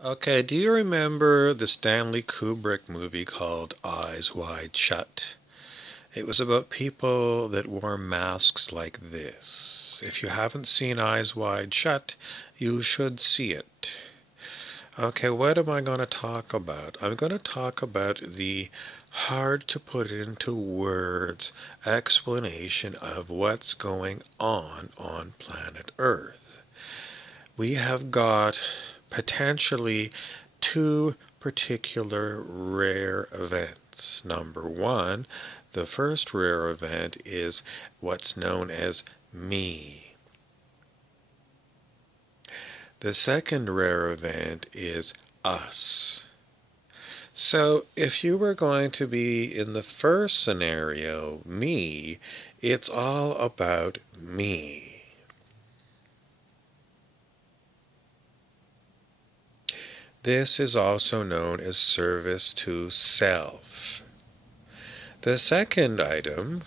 Okay, do you remember the Stanley Kubrick movie called Eyes Wide Shut? It was about people that wore masks like this. If you haven't seen Eyes Wide Shut, you should see it. Okay, what am I going to talk about? I'm going to talk about the hard to put into words explanation of what's going on planet Earth. We have got potentially two particular rare events. Number one, the first rare event is what's known as me. The second rare event is us. So if you were going to be in the first scenario, me, it's all about me. This is also known as service to self. The second item,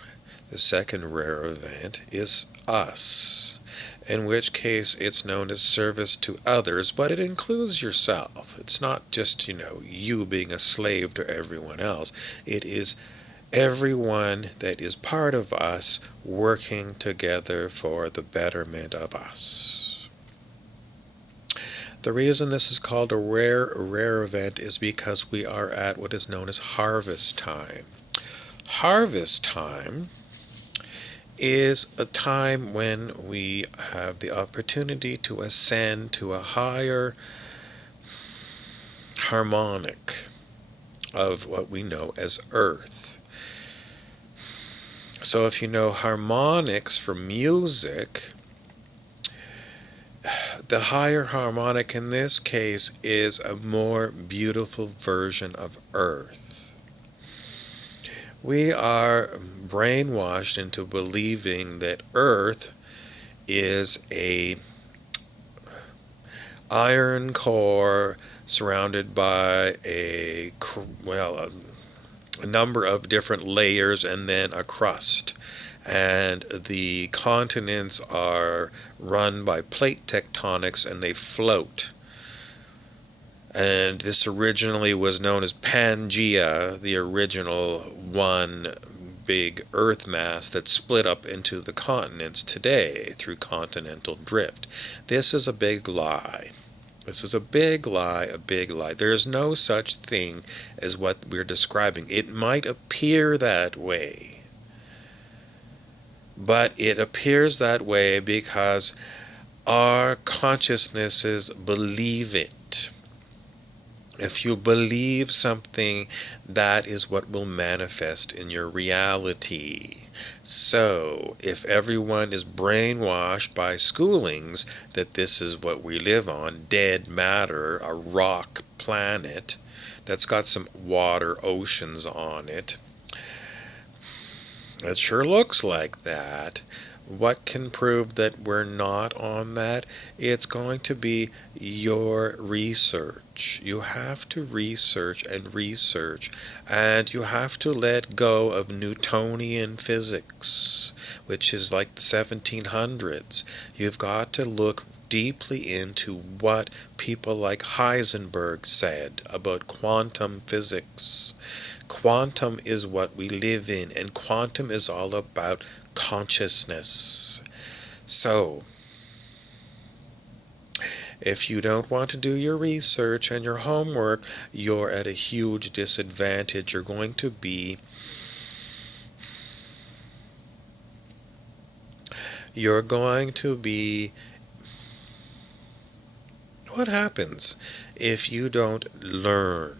the second rare event, is us, in which case it's known as service to others, but it includes yourself. It's not just, you being a slave to everyone else. It is everyone that is part of us working together for the betterment of us. The reason this is called a rare event is because we are at what is known as harvest time. Harvest time is a time when we have the opportunity to ascend to a higher harmonic of what we know as Earth. So if you know harmonics for music, the higher harmonic in this case is a more beautiful version of Earth. We are brainwashed into believing that Earth is a iron core surrounded by a number of different layers and then a crust. And the continents are run by plate tectonics and they float. And this originally was known as Pangea, the original one big earth mass that split up into the continents today through continental drift. This is a big lie. This is a big lie, a big lie. There is no such thing as what we're describing. It might appear that way, but it appears that way because our consciousnesses believe it. If you believe something, that is what will manifest in your reality. So, if everyone is brainwashed by schoolings that this is what we live on, dead matter, a rock planet that's got some water, oceans on it, it sure looks like that. What can prove that we're not on that? It's going to be your research. You have to research and research, and you have to let go of Newtonian physics, which is like the 1700s. You've got to look deeply into what people like Heisenberg said about quantum physics. Quantum is what we live in, and quantum is all about consciousness. So, if you don't want to do your research and your homework, you're at a huge disadvantage. You're going to be what happens if you don't learn?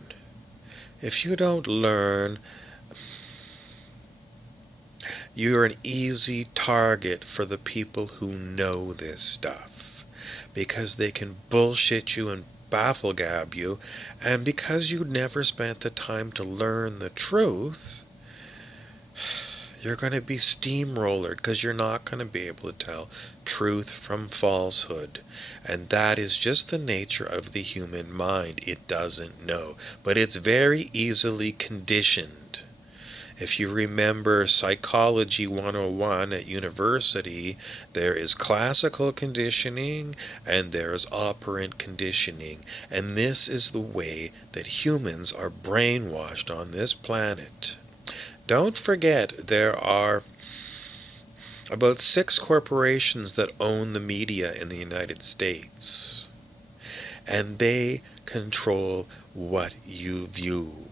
If you don't learn, you're an easy target for the people who know this stuff, because they can bullshit you and baffle gab you, and because you never spent the time to learn the truth, you're going to be steamrollered because you're not going to be able to tell truth from falsehood. And that is just the nature of the human mind. It doesn't know, but it's very easily conditioned. If you remember Psychology 101 at university, there is classical conditioning and there is operant conditioning. And this is the way that humans are brainwashed on this planet. Don't forget, there are about 6 corporations that own the media in the United States. And they control what you view.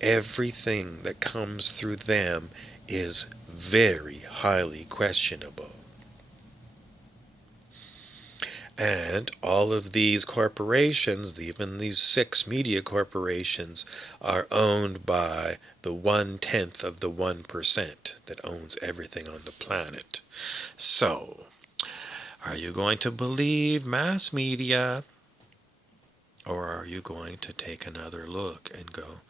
Everything that comes through them is very highly questionable. And all of these corporations, even these 6 media corporations, are owned by the 1/10 of the 1% that owns everything on the planet. So, are you going to believe mass media? Or are you going to take another look and go,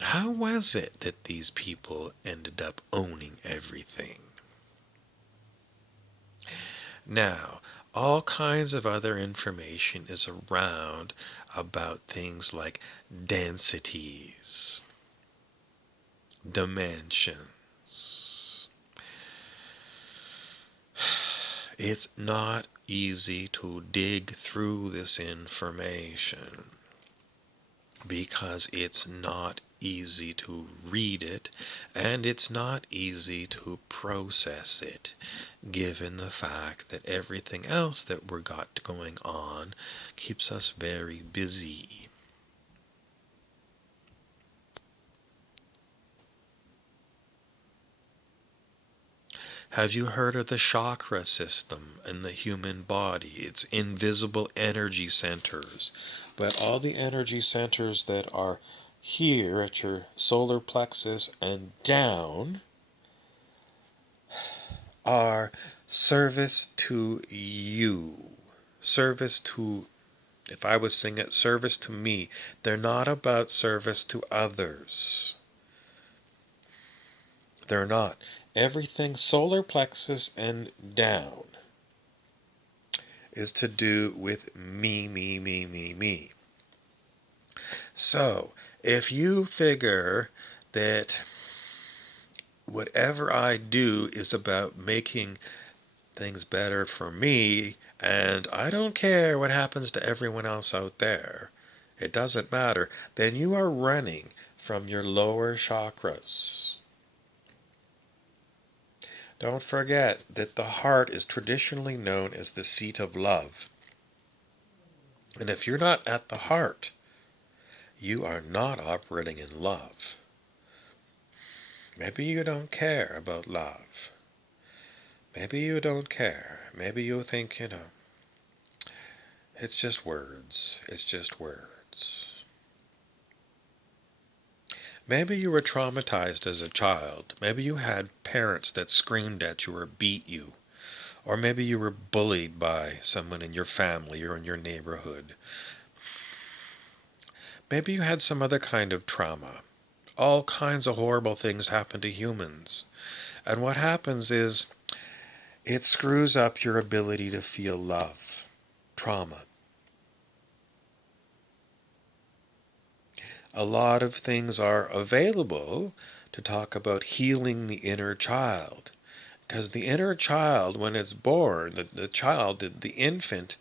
how was it that these people ended up owning everything? Now, all kinds of other information is around about things like densities, dimensions. It's not easy to dig through this information because it's not easy to read it, and it's not easy to process it, given the fact that everything else that we've got going on keeps us very busy. Have you heard of the chakra system in the human body? It's invisible energy centers. But all the energy centers that are here at your solar plexus and down are service to you. Service to, if I was saying it, service to me. They're not about service to others. They're not. Everything solar plexus and down is to do with me, me, me, me, me. So, if you figure that whatever I do is about making things better for me, and I don't care what happens to everyone else out there, it doesn't matter, then you are running from your lower chakras. Don't forget that the heart is traditionally known as the seat of love. And if you're not at the heart, you are not operating in love. Maybe you don't care about love. Maybe you don't care. Maybe you think, it's just words. It's just words. Maybe you were traumatized as a child. Maybe you had parents that screamed at you or beat you. Or maybe you were bullied by someone in your family or in your neighborhood. Maybe you had some other kind of trauma. All kinds of horrible things happen to humans. And what happens is it screws up your ability to feel love, trauma. A lot of things are available to talk about healing the inner child. Because the inner child, when it's born, the child, the infant,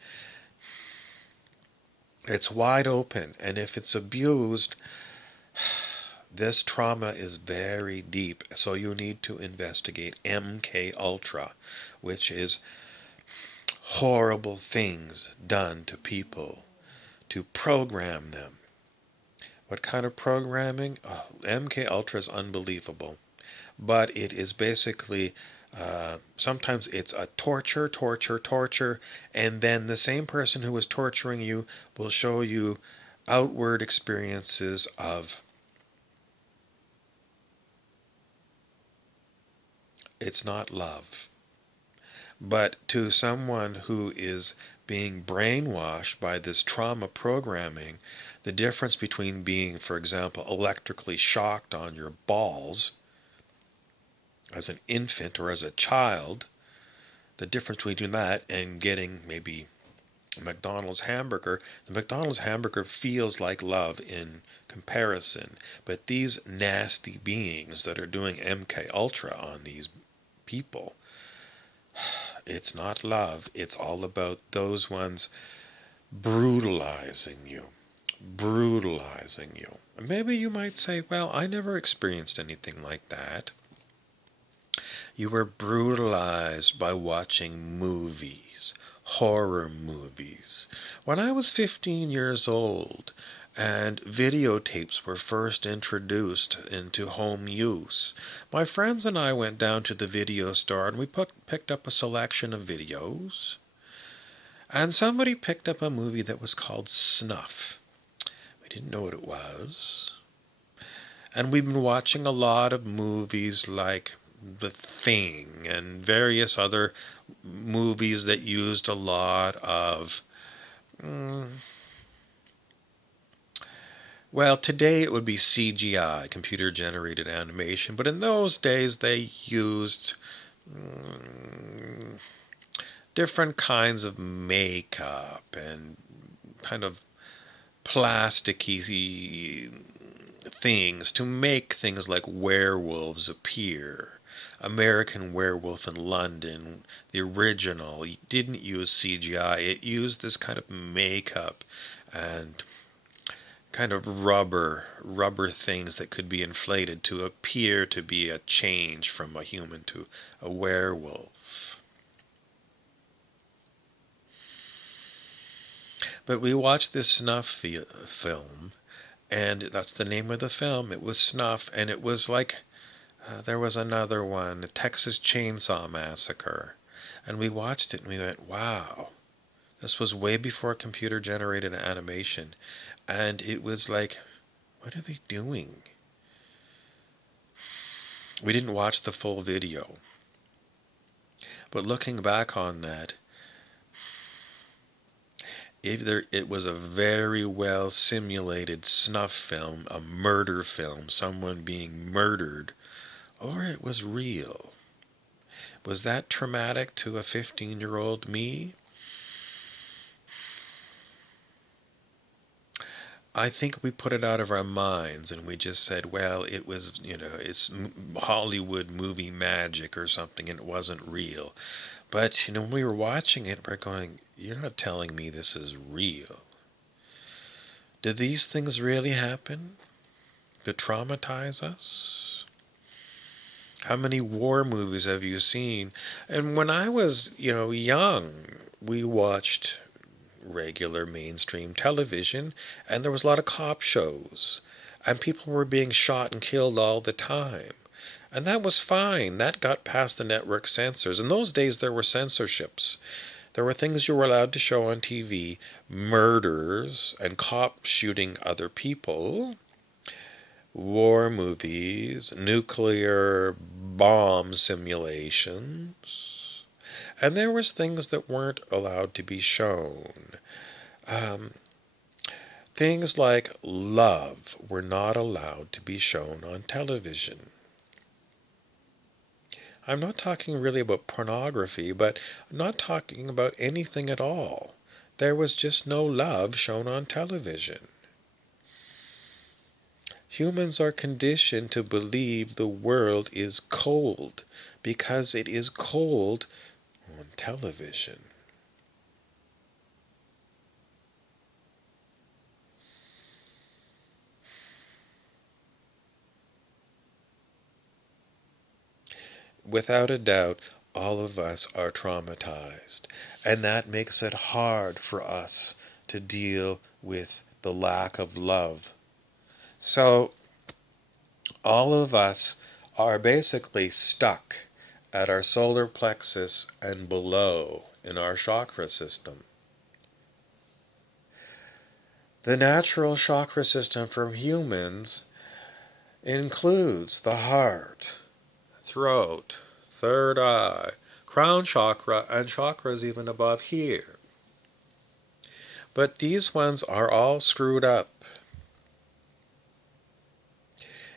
it's wide open. And if it's abused, this trauma is very deep. So you need to investigate MK Ultra, which is horrible things done to people to program them. What kind of programming? Oh, MK Ultra is unbelievable. But it is basically, sometimes it's a torture, and then the same person who is torturing you will show you outward experiences of, it's not love. But to someone who is being brainwashed by this trauma programming, the difference between being, for example, electrically shocked on your balls as an infant or as a child, the difference between that and getting maybe McDonald's hamburger, the McDonald's hamburger feels like love in comparison, but these nasty beings that are doing MK Ultra on these people, it's not love. It's all about those ones brutalizing you. Brutalizing you. Maybe you might say, well, I never experienced anything like that. You were brutalized by watching movies, horror movies. When I was 15 years old and videotapes were first introduced into home use, my friends and I went down to the video store and we picked up a selection of videos. And somebody picked up a movie that was called Snuff. We didn't know what it was. And we've been watching a lot of movies like The Thing and various other movies that used a lot of, well, today it would be CGI, computer-generated animation, but in those days they used different kinds of makeup and kind of plasticky things to make things like werewolves appear. American Werewolf in London, the original, didn't use CGI. It used this kind of makeup and kind of rubber things that could be inflated to appear to be a change from a human to a werewolf. But we watched this Snuff film, and that's the name of the film. It was Snuff, and it was like, there was another one, the Texas Chainsaw Massacre. And we watched it and we went, wow. This was way before computer-generated animation. And it was like, what are they doing? We didn't watch the full video. But looking back on that, either it was a very well simulated snuff film, a murder film, someone being murdered, or it was real. Was that traumatic to a 15-year-old me? I think we put it out of our minds and we just said, well, it was, it's Hollywood movie magic or something, and it wasn't real. But, when we were watching it, we're going, you're not telling me this is real. Did these things really happen to traumatize us? How many war movies have you seen? And when I was, young, we watched regular mainstream television, and there was a lot of cop shows, and people were being shot and killed all the time. And that was fine. That got past the network censors. In those days, there were censorships. There were things you were allowed to show on TV, murders and cops shooting other people, war movies, nuclear bomb simulations, and there was things that weren't allowed to be shown. Things like love were not allowed to be shown on television. I'm not talking really about pornography, but I'm not talking about anything at all. There was just no love shown on television. Humans are conditioned to believe the world is cold because it is cold on television. Without a doubt, all of us are traumatized, and that makes it hard for us to deal with the lack of love. So, all of us are basically stuck at our solar plexus and below in our chakra system. The natural chakra system for humans includes the heart, throat, third eye, crown chakra, and chakras even above here. But these ones are all screwed up.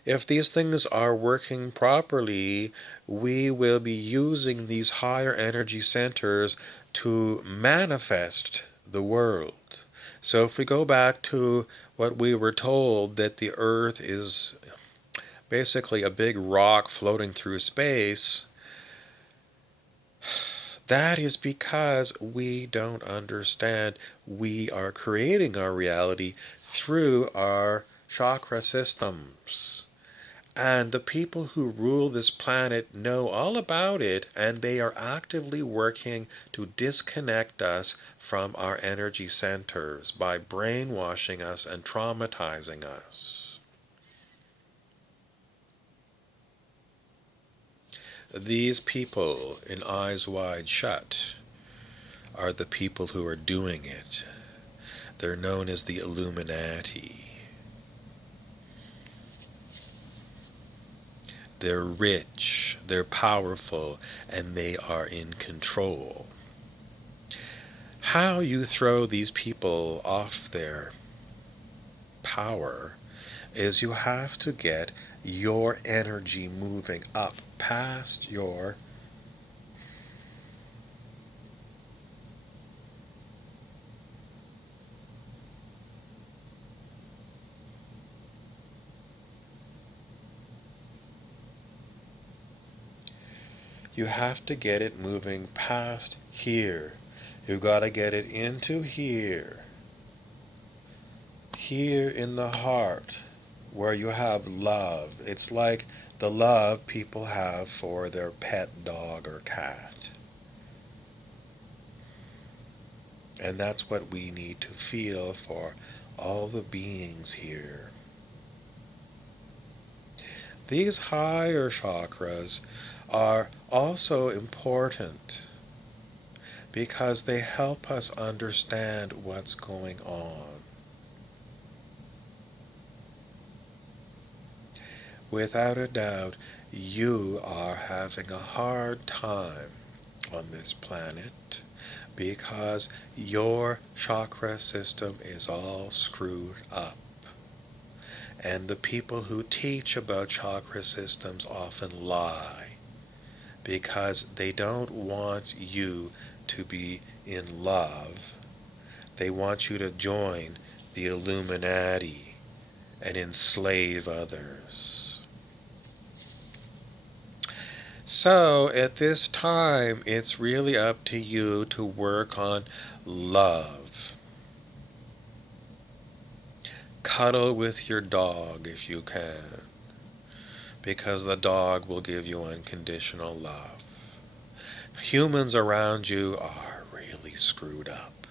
If these things are working properly, we will be using these higher energy centers to manifest the world. So if we go back to what we were told, that the Earth is basically a big rock floating through space, that is because we don't understand we are creating our reality through our chakra systems. And the people who rule this planet know all about it, and they are actively working to disconnect us from our energy centers by brainwashing us and traumatizing us. These people in Eyes Wide Shut are the people who are doing it. They're known as the Illuminati. They're rich, they're powerful, and they are in control. How you throw these people off their power is you have to get your energy moving up past your you have to get it moving past here. You've got to get it into here. Here in the heart, where you have love. It's like the love people have for their pet dog or cat. And that's what we need to feel for all the beings here. These higher chakras are also important because they help us understand what's going on. Without a doubt, you are having a hard time on this planet because your chakra system is all screwed up. And the people who teach about chakra systems often lie because they don't want you to be in love. They want you to join the Illuminati and enslave others. So at this time, it's really up to you to work on love. Cuddle with your dog if you can, because the dog will give you unconditional love. Humans around you are really screwed up.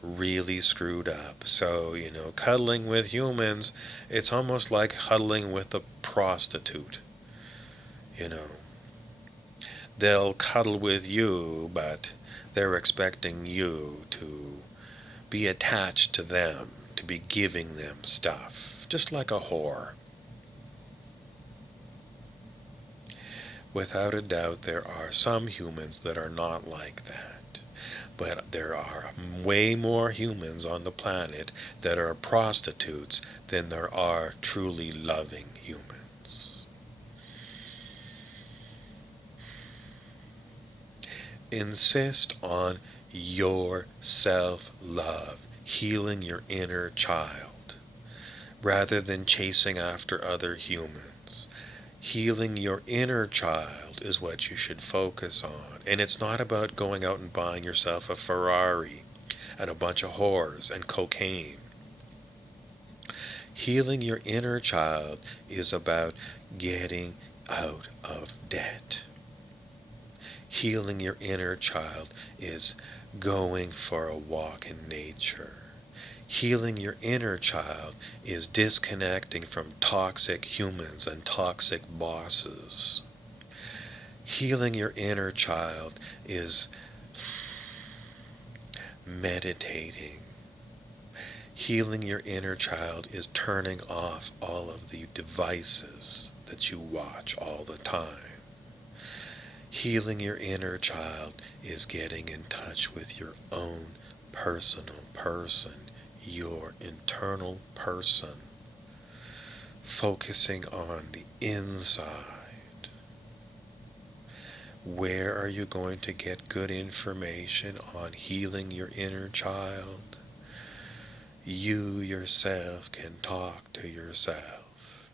Really screwed up. So, cuddling with humans, it's almost like cuddling with a prostitute. They'll cuddle with you, but they're expecting you to be attached to them, to be giving them stuff, just like a whore. Without a doubt, there are some humans that are not like that. But there are way more humans on the planet that are prostitutes than there are truly loving humans. Insist on your self-love, healing your inner child, rather than chasing after other humans. Healing your inner child is what you should focus on. And it's not about going out and buying yourself a Ferrari and a bunch of whores and cocaine. Healing your inner child is about getting out of debt. Healing your inner child is going for a walk in nature. Healing your inner child is disconnecting from toxic humans and toxic bosses. Healing your inner child is meditating. Healing your inner child is turning off all of the devices that you watch all the time. Healing your inner child is getting in touch with your own personal person, your internal person, focusing on the inside. Where are you going to get good information on healing your inner child? You yourself can talk to yourself,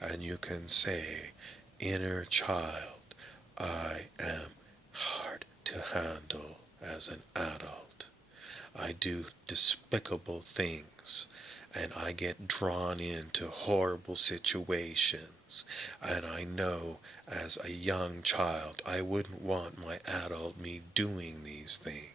and you can say, inner child, I am hard to handle as an adult. I do despicable things, and I get drawn into horrible situations, and I know as a young child I wouldn't want my adult me doing these things.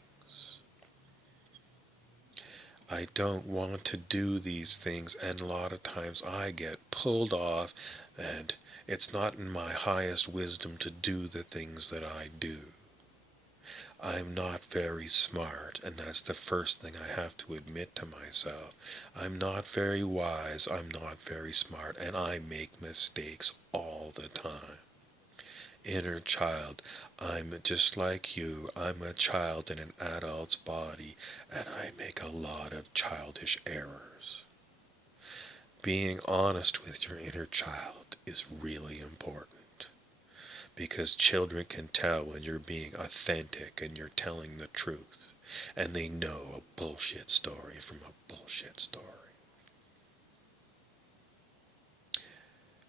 I don't want to do these things, and a lot of times I get pulled off, and it's not in my highest wisdom to do the things that I do. I'm not very smart, and that's the first thing I have to admit to myself. I'm not very wise, I'm not very smart, and I make mistakes all the time. Inner child, I'm just like you. I'm a child in an adult's body, and I make a lot of childish errors. Being honest with your inner child is really important, because children can tell when you're being authentic and you're telling the truth, and they know a bullshit story from a bullshit story.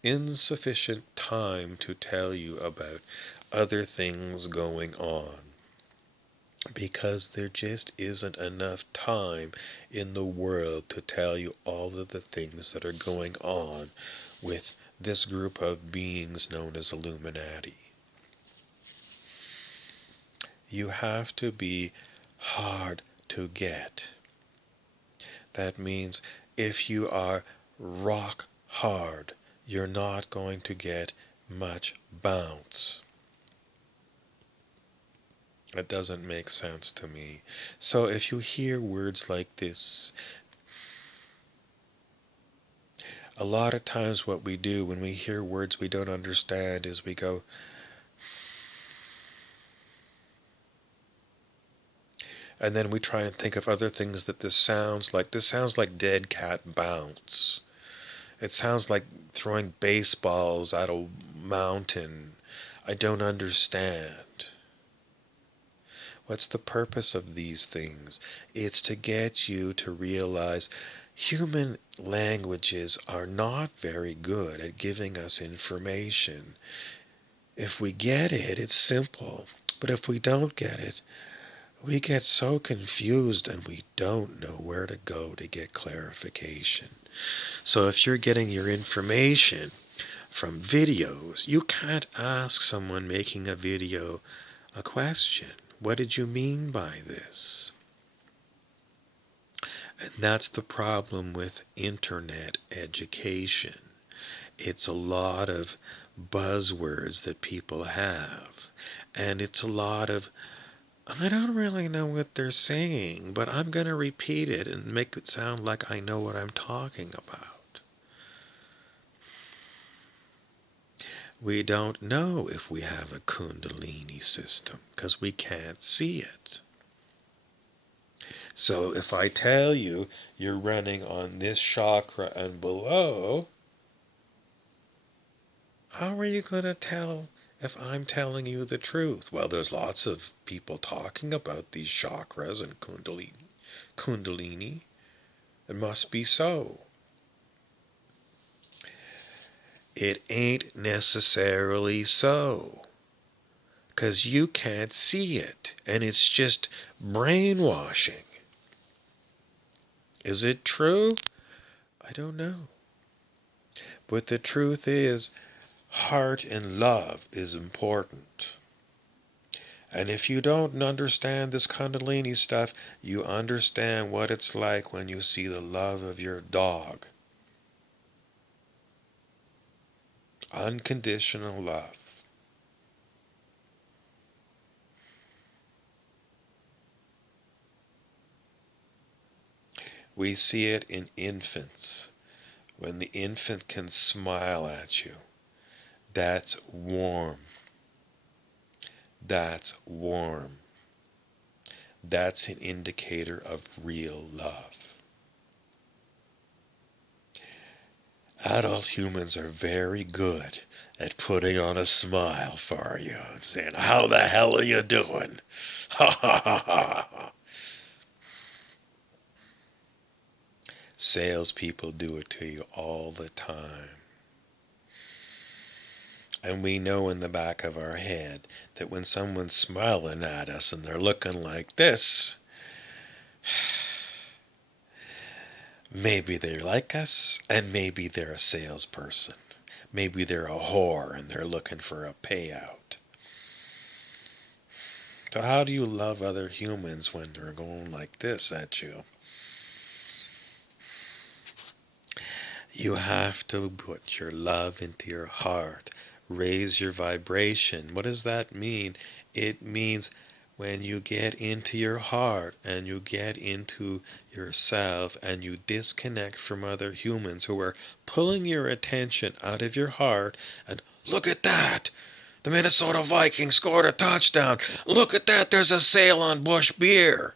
Insufficient time to tell you about other things going on, because there just isn't enough time in the world to tell you all of the things that are going on with this group of beings known as Illuminati. You have to be hard to get. That means if you are rock hard, you're not going to get much bounce. It doesn't make sense to me. So if you hear words like this, a lot of times what we do when we hear words we don't understand is we go, and then we try and think of other things that this sounds like. This sounds like dead cat bounce. It sounds like throwing baseballs at a mountain. I don't understand. What's the purpose of these things? It's to get you to realize human languages are not very good at giving us information. If we get it, it's simple. But if we don't get it, we get so confused and we don't know where to go to get clarification. So if you're getting your information from videos, you can't ask someone making a video a question. What did you mean by this? And that's the problem with internet education. It's a lot of buzzwords that people have. And it's a lot of, I don't really know what they're saying, but I'm going to repeat it and make it sound like I know what I'm talking about. We don't know if we have a Kundalini system because we can't see it. So if I tell you you're running on this chakra and below, how are you going to tell if I'm telling you the truth? Well, there's lots of people talking about these chakras and Kundalini. It must be so. It ain't necessarily so, 'cause you can't see it, and it's just brainwashing. Is it true? I don't know. But the truth is, heart and love is important. And if you don't understand this Kundalini stuff, you understand what it's like when you see the love of your dog. Unconditional love. We see it in infants. When the infant can smile at you, that's warm. That's warm. That's an indicator of real love. Adult humans are very good at putting on a smile for you and saying, "How the hell are you doing?" Ha ha ha ha. Salespeople do it to you all the time. And we know in the back of our head that when someone's smiling at us and they're looking like this, maybe they like us, and maybe they're a salesperson. Maybe they're a whore and they're looking for a payout. So how do you love other humans when they're going like this at you? You have to put your love into your heart. Raise your vibration. What does that mean? It means when you get into your heart and you get into yourself and you disconnect from other humans who are pulling your attention out of your heart, and look at that! The Minnesota Vikings scored a touchdown. Look at that, there's a sale on Busch beer.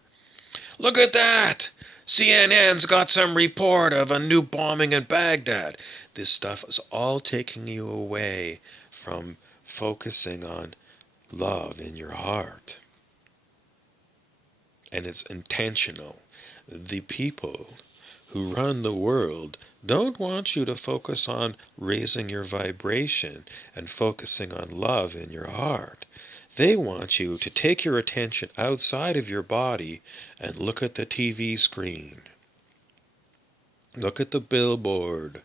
Look at that! CNN's got some report of a new bombing in Baghdad. This stuff is all taking you away from focusing on love in your heart. And it's intentional. The people who run the world don't want you to focus on raising your vibration and focusing on love in your heart. They want you to take your attention outside of your body and look at the TV screen. Look at the billboard.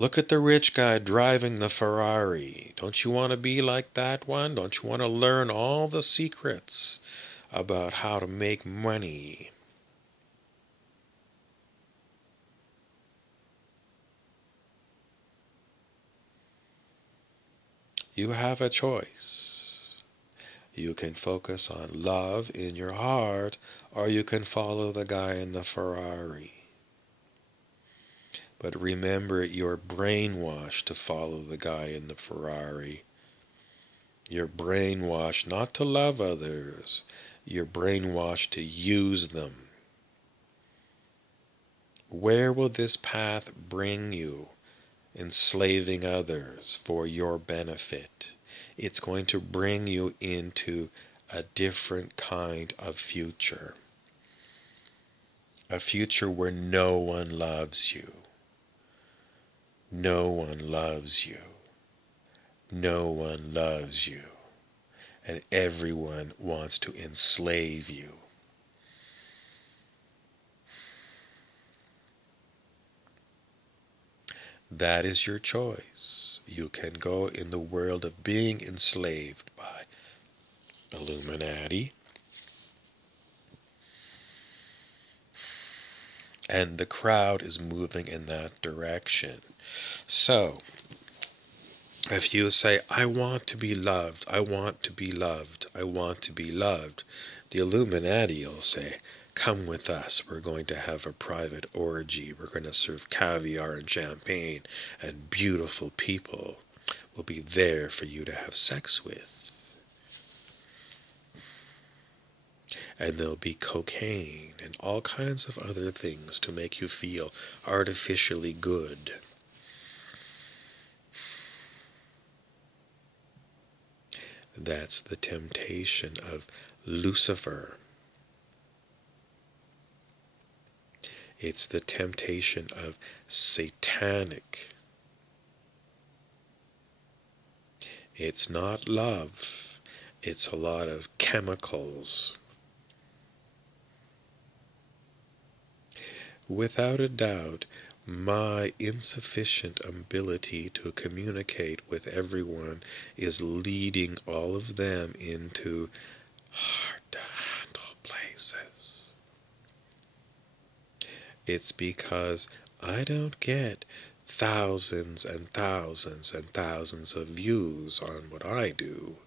Look at the rich guy driving the Ferrari. Don't you want to be like that one? Don't you want to learn all the secrets about how to make money? You have a choice. You can focus on love in your heart, or you can follow the guy in the Ferrari. But remember, you're brainwashed to follow the guy in the Ferrari. You're brainwashed not to love others. You're brainwashed to use them. Where will this path bring you? Enslaving others for your benefit. It's going to bring you into a different kind of future. A future where no one loves you. No one loves you. No one loves you. And everyone wants to enslave you. That is your choice. You can go in the world of being enslaved by Illuminati, and the crowd is moving in that direction. So, if you say, "I want to be loved, I want to be loved, I want to be loved," the Illuminati will say, "Come with us, we're going to have a private orgy, we're going to serve caviar and champagne, and beautiful people will be there for you to have sex with. And there'll be cocaine and all kinds of other things to make you feel artificially good." That's the temptation of Lucifer. It's the temptation of satanic. It's not love. It's a lot of chemicals. Without a doubt, my insufficient ability to communicate with everyone is leading all of them into hard-to-handle places. It's because I don't get thousands and thousands and thousands of views on what I do,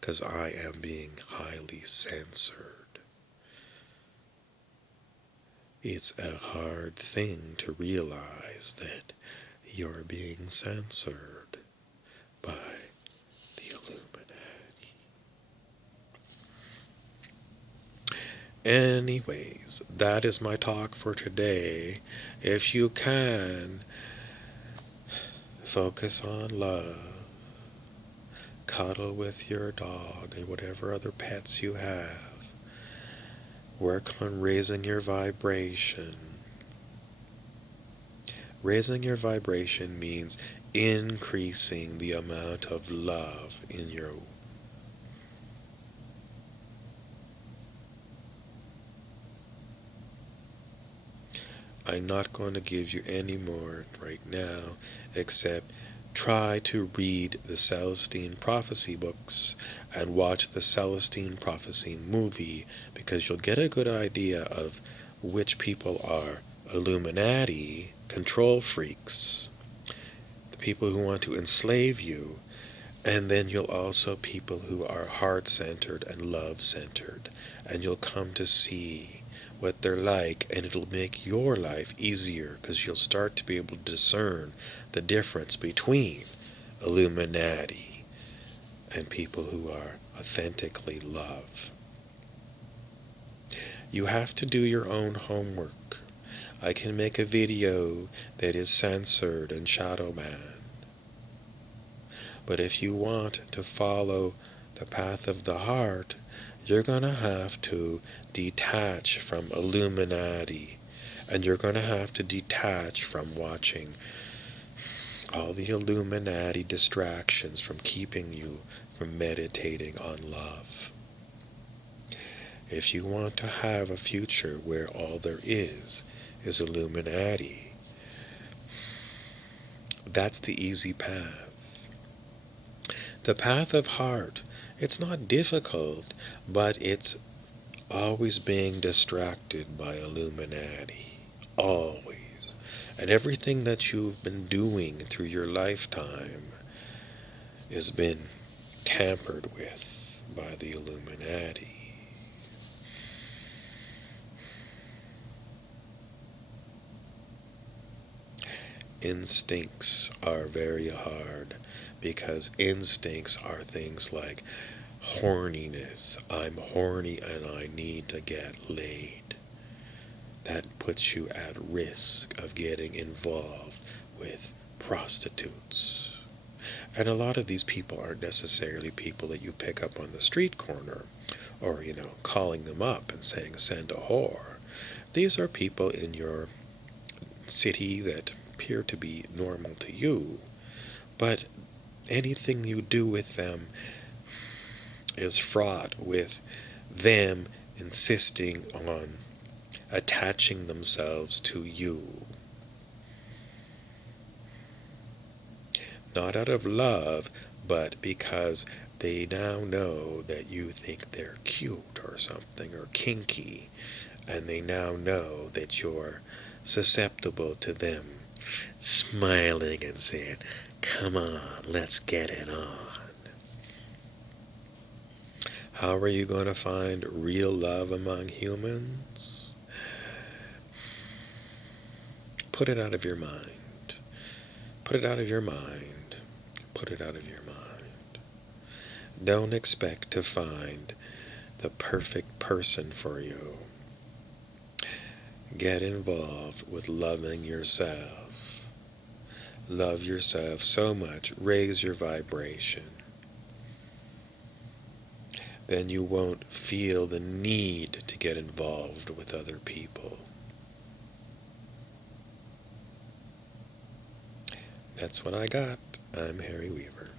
because I am being highly censored. It's a hard thing to realize that you're being censored by the Illuminati. Anyways, that is my talk for today. If you can, Focus on love. Cuddle with your dog and whatever other pets you have. Work on raising your vibration. Raising your vibration means increasing the amount of love in you. I'm not going to give you any more right now, except try to read the Celestine Prophecy books and watch the Celestine Prophecy movie, because you'll get a good idea of which people are Illuminati, control freaks, the people who want to enslave you, and then you'll also people who are heart-centered and love-centered, and you'll come to see what they're like, and it'll make your life easier, because you'll start to be able to discern the difference between Illuminati and people who are authentically love. You have to do your own homework. I can make a video that is censored and shadow banned. But if you want to follow the path of the heart, you're going to have to detach from Illuminati, and you're going to have to detach from watching all the Illuminati distractions from keeping you from meditating on love. If you want to have a future where all there is Illuminati, that's the easy path. The path of heart, it's not difficult, but it's always being distracted by Illuminati. Always. And everything that you've been doing through your lifetime has been tampered with by the Illuminati. Instincts are very hard, because instincts are things like horniness. I'm horny and I need to get laid. That puts you at risk of getting involved with prostitutes. And a lot of these people aren't necessarily people that you pick up on the street corner, or, calling them up and saying, send a whore. These are people in your city that appear to be normal to you, but anything you do with them is fraught with them insisting on attaching themselves to you. Not out of love, but because they now know that you think they're cute or something, or kinky, and they now know that you're susceptible to them smiling and saying, come on, let's get it on. How are you going to find real love among humans? Put it out of your mind. Put it out of your mind. Put it out of your mind. Don't expect to find the perfect person for you. Get involved with loving yourself. Love yourself so much, raise your vibration. Then you won't feel the need to get involved with other people. That's what I got. I'm Harry Weaver.